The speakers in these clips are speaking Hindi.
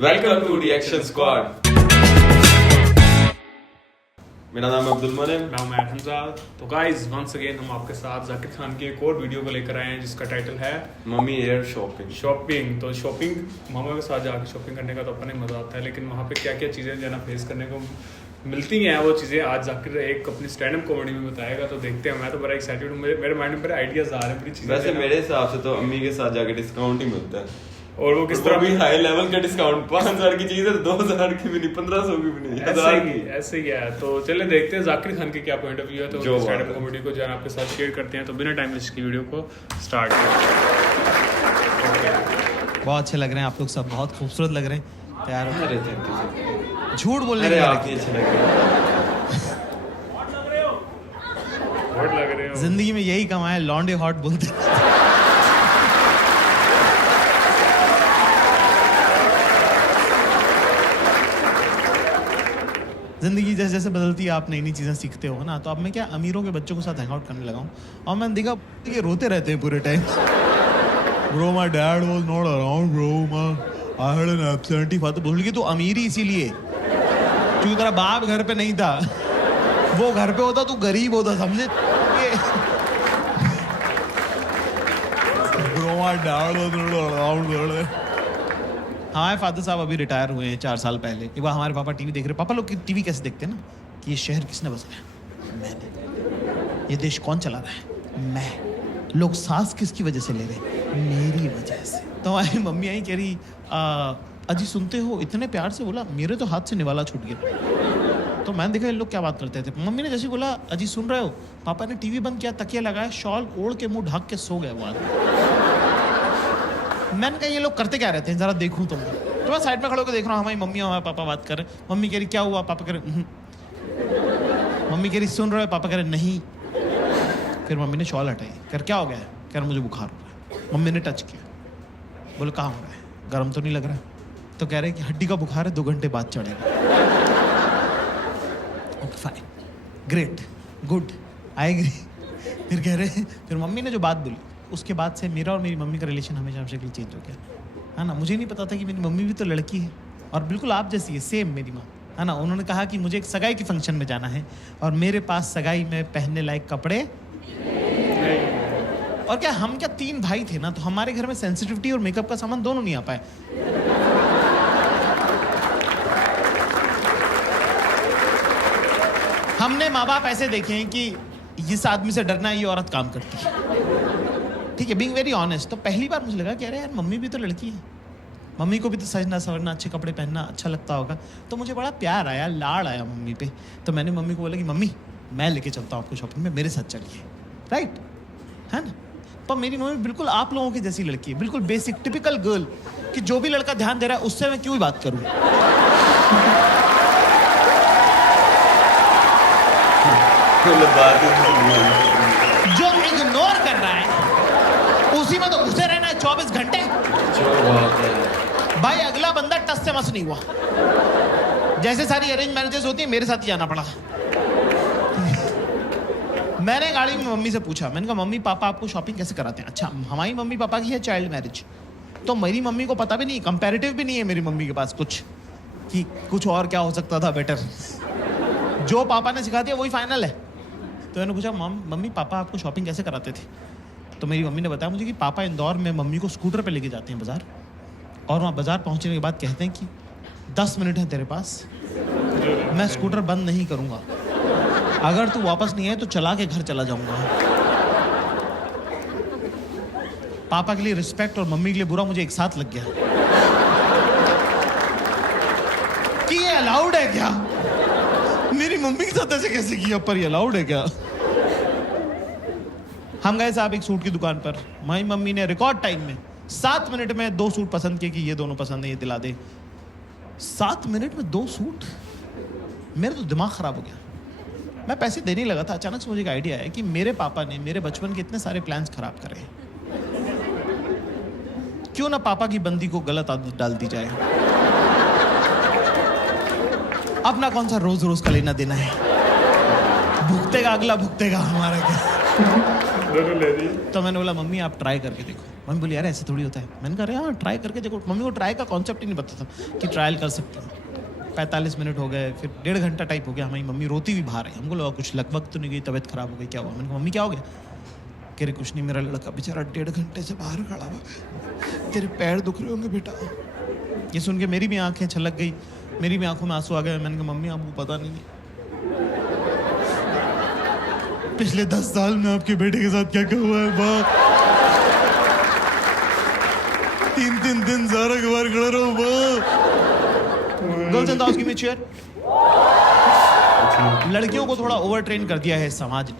Welcome to reaction squad. मेरा नाम है अब्दुल मनीम। मैं हूं हमजा। तो गाइस वंस अगेन हम आपके साथ जाकिर खान की एक और वीडियो को लेकर आए हैं जिसका टाइटल है मम्मी एयर शॉपिंग। तो शॉपिंग मामा के साथ जाकर शॉपिंग करने का तो अपने मजा आता है, लेकिन वहाँ पे क्या क्या चीज़ें जो है ना फेस करने को मिलती हैं, वो चीज़ें आज जाकिर एक अपनी स्टैंड अप कॉमेडी में बताएगा। तो देखते हैं। मैं तो बड़ा एक्साइटेड हूँ, मेरे माइंड में बड़े आइडियाज आ रहे हैं, बड़ी चीज़ें। वैसे मेरे हिसाब से तो अम्मी के साथ जाके डिस्काउंट ही मिलता है, और वो किस तरह भी हाई लेवल का डिस्काउंट। 5000 की चीज है 2000 की भी नहीं, 1500 की भी नहीं, 1000 की। ऐसे ही है। तो चलिए देखते हैं जाकिर खान के क्या पॉइंट ऑफ व्यू है। तो जो स्टैंड अप कॉमेडी को जो है आपके साथ शेयर करते हैं। तो बिना टाइम वेस्ट की वीडियो को स्टार्ट बहुत अच्छे लग रहे हैं आप लोग सब, बहुत खूबसूरत लग रहे हैं। तैयार हो? अरे थैंक यू। झूठ बोलने अरे की आप ही अच्छे लग रहे हैं। हॉट लग रहे हो। जिंदगी में यही कमाया, लॉन्डे हॉट बोलते हैं। जिंदगी जैसे जैसे बदलती है, आप नई नई चीज़ें सीखते हो ना। तो अब मैं क्या अमीरों के बच्चों के साथ हैंग आउट करने लगा हूँ, और मैंने देखा ये रोते रहते हैं पूरे time. Bro my dad was not around bro, I had an absentee father. बोल के तो अमीरी इसीलिए क्योंकि तेरा बाप घर पे नहीं था, वो घर पे होता तू गरीब होता, समझे? Bro my dad was not around. हमारे फादर साहब अभी रिटायर हुए हैं 4 साल पहले। एक बार हमारे पापा टीवी देख रहे। पापा लोग टीवी कैसे देखते हैं ना, कि ये शहर किसने बसाया? मैंने। ये देश कौन चला रहा है? मैं। लोग सांस किसकी वजह से ले रहे हैं? मेरी वजह से। तो हमारी मम्मी आई कह रही, अजी सुनते हो? इतने प्यार से बोला, मेरे तो हाथ से निवाला छूट गया। तो मैंने देखा ये लोग क्या बात करते थे। मम्मी ने जैसे बोला अजी सुन रहे हो, पापा ने टीवी बंद किया, तकिया लगाया, शॉल ओढ़ के मुंह ढक के सो गए वो आदमी। मैंने कहा ये लोग करते क्या रहते हैं, जरा देखूं तुम। तो मैं साइड में खड़े होकर देख रहा हूँ, हमारी मम्मी और हमारे पापा बात कर रहे हैं। मम्मी कह रही क्या हुआ? पापा कह रहे मम्मी कह रही सुन रहे हो? पापा कह रहे नहीं। फिर मम्मी ने शॉल हटाई, कर क्या हो गया है? कह रहा मुझे बुखार हो रहा है। मम्मी ने टच किया, बोले कहाँ हो रहा है? गर्म तो नहीं लग रहा है? तो कह रहे कि हड्डी का बुखार है, 2 घंटे बाद चढ़ेगा। Okay fine, great, good, I agree. फिर कह रहे, फिर मम्मी ने जो बात बोली उसके बाद से मेरा और मेरी मम्मी का रिलेशन हमेशा से चेंज हो गया है ना। मुझे नहीं पता था कि मेरी मम्मी भी तो लड़की है और बिल्कुल आप जैसी है, सेम मेरी माँ है ना। उन्होंने कहा कि मुझे एक सगाई के फंक्शन में जाना है और मेरे पास सगाई में पहनने लायक कपड़े। और क्या हम क्या 3 भाई थे ना, तो हमारे घर में सेंसिटिविटी और मेकअप का सामान दोनों नहीं आ पाए। हमने माँ बाप ऐसे देखे हैं कि इस आदमी से डरना है, ये औरत काम करती है, ठीक है, बीइंग वेरी ऑनेस्ट। तो पहली बार मुझे लगा कि अरे यार मम्मी भी तो लड़की है, मम्मी को भी तो सजना सवरना, अच्छे कपड़े पहनना अच्छा लगता होगा। तो मुझे बड़ा प्यार आया, लाड़ आया मम्मी पे। तो मैंने मम्मी को बोला कि मम्मी मैं लेके चलता हूँ आपको शॉपिंग में, मेरे साथ चलिए, राइट है ना। पर मेरी मम्मी बिल्कुल आप लोगों की जैसी लड़की है, बिल्कुल बेसिक टिपिकल गर्ल, कि जो भी लड़का ध्यान दे रहा है उससे मैं क्यों ही बात करूँ। जो इग्नोर कर रहा है उसी में तो घुसे रहना है 24 घंटे। जो बात है भाई, अगला बंदा टस से मस नहीं हुआ। जैसे सारी अरेंज मैरिजेस होती है, मेरे साथ ही जाना पड़ा। मैंने गाड़ी में मम्मी से पूछा, मैंने कहा मम्मी पापा आपको शॉपिंग कैसे कराते हैं? अच्छा, हमारी मम्मी पापा की है चाइल्ड मैरिज, तो मेरी मम्मी को पता भी नहीं, कंपैरेटिव भी नहीं है मेरी मम्मी के पास कुछ, कि कुछ और क्या हो सकता था बेटर। जो पापा ने सिखा दिया वही फाइनल है। तो मैंने पूछा मम्मी पापा आपको शॉपिंग कैसे कराते थे? तो मेरी मम्मी ने बताया मुझे कि पापा इंदौर में मम्मी को स्कूटर पे लेके जाते हैं बाज़ार, और वहाँ बाज़ार पहुँचने के बाद कहते हैं कि 10 मिनट है तेरे पास, मैं स्कूटर बंद नहीं करूँगा, अगर तू वापस नहीं आए तो चला के घर चला जाऊँगा। पापा के लिए रिस्पेक्ट और मम्मी के लिए बुरा मुझे एक साथ लग गया कि ये अलाउड है क्या? मेरी मम्मी के साथ ऐसे कैसे किया, पर ये अलाउड है क्या? हम गए साहब एक सूट की दुकान पर, हमारी मम्मी ने रिकॉर्ड टाइम में 7 मिनट में 2 सूट पसंद किए कि ये दोनों पसंद है, ये दिला दे। 7 मिनट में 2 सूट, मेरा तो दिमाग खराब हो गया। मैं पैसे देने लगा था, अचानक से मुझे एक आइडिया आया कि मेरे पापा ने मेरे बचपन के इतने सारे प्लान्स खराब करे, क्यों ना पापा की बंदी को गलत आदत डाल दी जाए। अपना कौन सा रोज रोज का लेना देना है, भुगतेगा अगला, भुगतेगा हमारा क्या। दोनों ले दी। तो मैंने बोला मम्मी आप ट्राई करके देखो। मम्मी बोली यार ऐसे थोड़ी होता है। मैंने कहा अरे हाँ ट्राई करके देखो। मम्मी को ट्राई का कॉन्सेप्ट ही नहीं पता था कि ट्रायल कर सकते हैं। 45 मिनट हो गए, फिर 1.5 घंटा टाइप हो गया। हमारी मम्मी रोती भी बाहर है। हमको लगा कुछ लगभग तो नहीं गई, तबीयत खराब हो गई, क्या हुआ? मैंने कहा मम्मी क्या हो गया? कह रहे कुछ नहीं, मेरा लड़का बेचारा 1.5 घंटे से बाहर खड़ा हुआ, तेरे पैर दुख रहे होंगे बेटा। ये सुन के मेरी भी आंखें छलक गई, मेरी भी आंखों में आंसू आ गए। मैंने कहा मम्मी आपको पता नहीं है पिछले 10 साल में आपके बेटे के साथ क्या क्या हुआ है। बाप 3 दिन सारा के बाहर खड़ा रहा हूँ। Girls and give me chair. लड़कियों को थोड़ा ओवर ट्रेन कर दिया है समाज ने।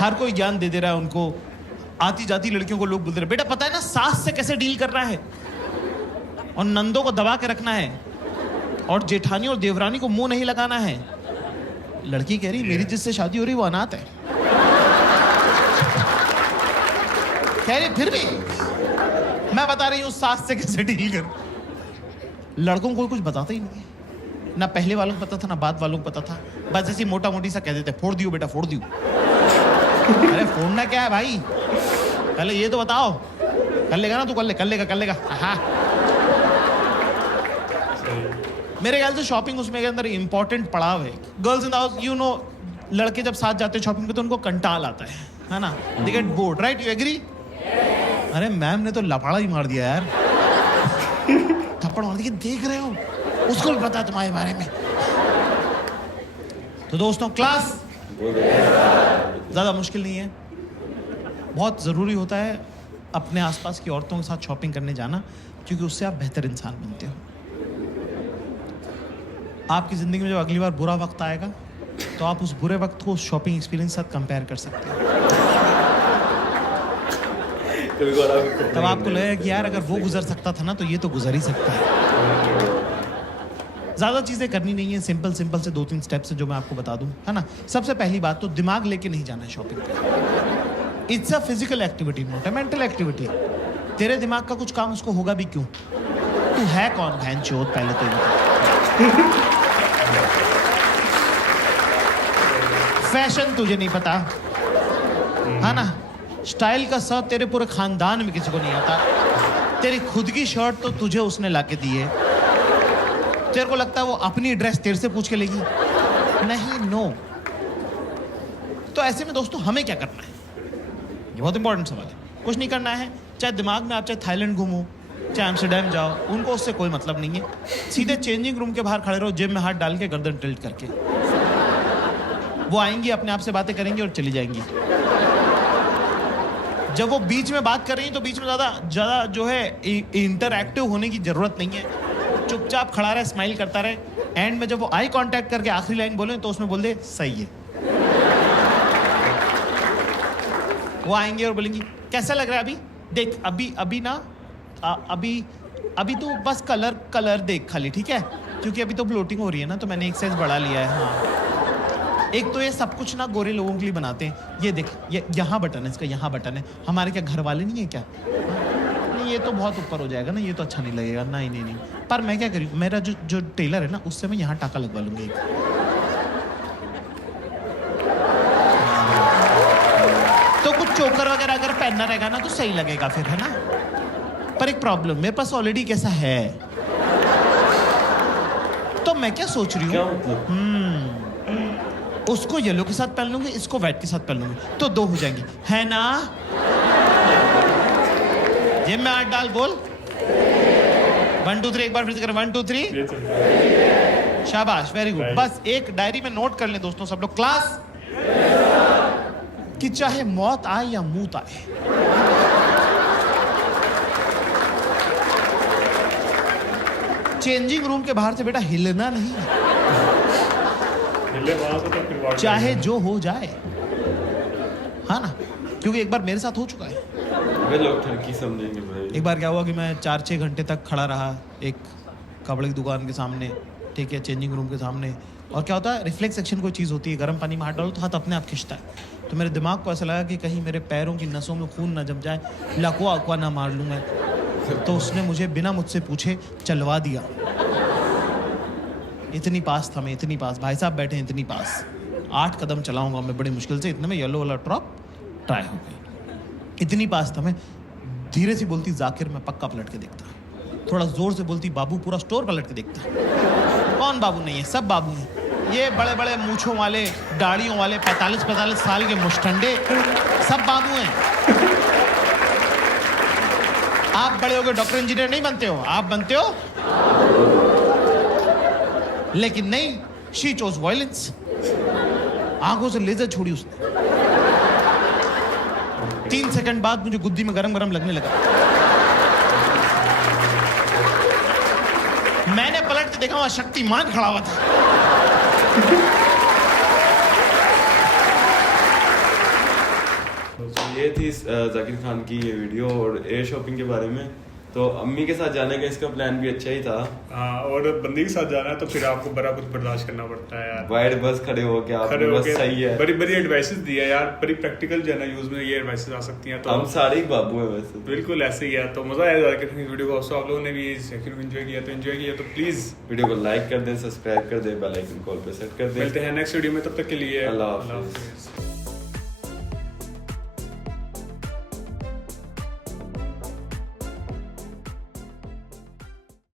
हर कोई ज्ञान दे रहा है उनको। आती जाती लड़कियों को लोग बोलते रहे बेटा पता है ना सास से कैसे डील करना है, और नंदों को दबा के रखना है, और जेठानी और देवरानी को मुंह नहीं लगाना है। लड़की कह रही मेरी जिससे शादी हो रही वो अनाथ है। कह रही फिर भी मैं बता रही हूँ सास से कैसे डील कर। लड़कों को कुछ बताता ही नहीं है, ना पहले वालों को पता था ना बाद वालों को पता था। बस ऐसी मोटा मोटी सा कह देते फोड़ दियो बेटा फोड़ दियो। अरे फोड़ना क्या है भाई, पहले ये तो बताओ। कर लेगा ना तू, कर लेगा। हाँ मेरे ख्याल से शॉपिंग उसमें के अंदर इंपॉर्टेंट पड़ाव है। Girls in the house you know, लड़के जब साथ जाते हैं शॉपिंग पे तो उनको कंटाल आता है ना, they get bored, right? You agree? अरे मैम ने तो लफाड़ा ही मार दिया यार। थप्पड़ मार दिया, देख रहे हो उसको भी पता तुम्हारे बारे में। तो दोस्तों क्लास ज़्यादा मुश्किल नहीं है, बहुत ज़रूरी होता है अपने आसपास की औरतों के साथ शॉपिंग करने जाना, क्योंकि उससे आप बेहतर इंसान बनते हो। आपकी ज़िंदगी में जब अगली बार बुरा वक्त आएगा तो आप उस बुरे वक्त को उस शॉपिंग एक्सपीरियंस के साथ कंपेयर कर सकते हो। तब आपको लगेगा कि यार अगर वो गुजर सकता था ना तो ये तो गुजर ही सकता है। ज़्यादा चीज़ें करनी नहीं है, सिंपल से 2-3 स्टेप्स हैं जो मैं आपको बता दूं, है ना। सबसे पहली बात तो दिमाग लेके नहीं जाना है शॉपिंग पे। It's a physical activity, not a mental activity. तेरे दिमाग का कुछ काम उसको होगा भी क्यों? तू है कौन बहन चोद, पहले तो ये बता। फैशन तुझे नहीं पता, है ना। स्टाइल का सब तेरे पूरे खानदान में किसी को नहीं आता। तेरी खुद की शर्ट तो तुझे उसने लाके दी है। तेरे को लगता है वो अपनी ड्रेस तेरे से पूछ के लेगी? नहीं, नो। तो ऐसे में दोस्तों हमें क्या करना है, ये बहुत इंपॉर्टेंट सवाल है। कुछ नहीं करना है, चाहे दिमाग में आप चाहे थाईलैंड घूमो, चाहे एम्स्टर्डम जाओ, उनको उससे कोई मतलब नहीं है। सीधे चेंजिंग रूम के बाहर खड़े रहो, जेब में हाथ डाल के, गर्दन टिल्ट करके। वो आएंगी, अपने आप से बातें करेंगी और चली जाएंगी। जब वो बीच में बात कर रही है तो बीच में ज़्यादा जो है इंटरएक्टिव होने की जरूरत नहीं है। चुपचाप खड़ा रहे, स्माइल करता रहे। एंड में जब वो आई कांटेक्ट करके आखिरी लाइन बोले तो उसमें बोल दे सही है। वो आएंगे और बोलेंगी कैसा लग रहा है अभी, देख अभी ना अभी तो बस कलर देख खाली, ठीक है, क्योंकि अभी तो ब्लोटिंग हो रही है ना, तो मैंने एक साइज बढ़ा लिया है। हाँ, एक तो ये सब कुछ ना गोरे लोगों के लिए बनाते हैं। ये देख, ये यहाँ बटन है, इसका यहाँ बटन है। हमारे क्या घर वाले नहीं है क्या? नहीं, ये तो बहुत ऊपर हो जाएगा ना, ये तो अच्छा नहीं लगेगा। नहीं। पर मैं क्या करूँ, मेरा जो टेलर है ना, उससे मैं यहाँ टाका लगवा लूँगी एक। तो कुछ चोकर वगैरह अगर पहनना रहेगा ना तो सही लगेगा फिर, है ना। पर एक प्रॉब्लम, मेरे पास ऑलरेडी कैसा है, तो मैं क्या सोच रही हूँ, उसको येलो के साथ पहन लूंगी, इसको व्हाइट के साथ पहन लूंगी, तो 2 हो जाएंगी, है ना। ये मैं हाथ डाल, बोल 1 2 3, एक बार फिर से करें 1 2 3। शाबाश, वेरी गुड। बस एक डायरी में नोट कर लें दोस्तों सब लोग, क्लास, कि चाहे मौत आए या मूत आए, चेंजिंग रूम के बाहर से बेटा हिलना नहीं, चाहे जो हो जाए, हाँ ना, क्योंकि एक बार मेरे साथ हो चुका है। लोग ठरकी समझेंगे भाई। एक बार क्या हुआ कि मैं 4-6 घंटे तक खड़ा रहा एक कपड़े की दुकान के सामने, ठीक है, चेंजिंग रूम के सामने। और क्या होता है, रिफ्लेक्स सेक्शन कोई चीज़ होती है, गर्म पानी में हाथ डालो तो हाथ अपने आप खिंचता है। तो मेरे दिमाग को ऐसा लगा कि कहीं मेरे पैरों की नसों में खून ना जम जाए, लकवा अकवा ना मार लूँ मैं। तो उसने मुझे बिना मुझसे पूछे चलवा दिया। इतनी पास था मैं, इतनी पास, भाई साहब बैठे इतनी पास, 8 कदम चलाऊंगा मैं बड़ी मुश्किल से, इतने में येलो वाला ड्रॉप ट्राई हो गई। इतनी पास था मैं, धीरे से बोलती जाकिर मैं पक्का पलट के देखता, थोड़ा जोर से बोलती बाबू पूरा स्टोर पलट के देखता। कौन बाबू नहीं है, सब बाबू हैं। ये बड़े बड़े मूछों वाले, दाढ़ियों वाले 45-45 साल के मुस्टंडे सब बाबू हैं। आप बड़े होकर डॉक्टर इंजीनियर नहीं बनते हो, आप बनते हो, लेकिन नहीं, शी चोज वायलेंस। आंखों से लेजर छोड़ी उसने। 3 सेकंड बाद मुझे गुद्दी में गरम गरम लगने लगा। मैंने पलट के देखा, वहां शक्तिमान खड़ा हुआ था। तो ये थी जाकिर खान की ये वीडियो और एयर शॉपिंग के बारे में। तो अम्मी के साथ जाने का इसका प्लान भी अच्छा ही था। हाँ, और बंदी के साथ जाना है तो फिर आपको बड़ा कुछ बर्दाश्त करना पड़ता है यार। वाइड बस खड़े हो के आप बस सही है। बड़ी बड़ी एडवाइसेस दी है यार, बड़ी प्रैक्टिकल जो है ना यूज में ये एडवाइसेस आ सकती हैं। तो हम सारे ही बाबू हैं वैसे। बिल्कुल ऐसे ही है। तो मजा आया जाकिर खान की वीडियो को। आप लोगों ने भी सेकंड एंजॉय किया तो प्लीज वीडियो को लाइक कर दें, सब्सक्राइब कर दें, बेल आइकन कॉल पे सेट कर दें। मिलते हैं नेक्स्ट वीडियो में, तब तक के लिए अल्लाह हाफिज़।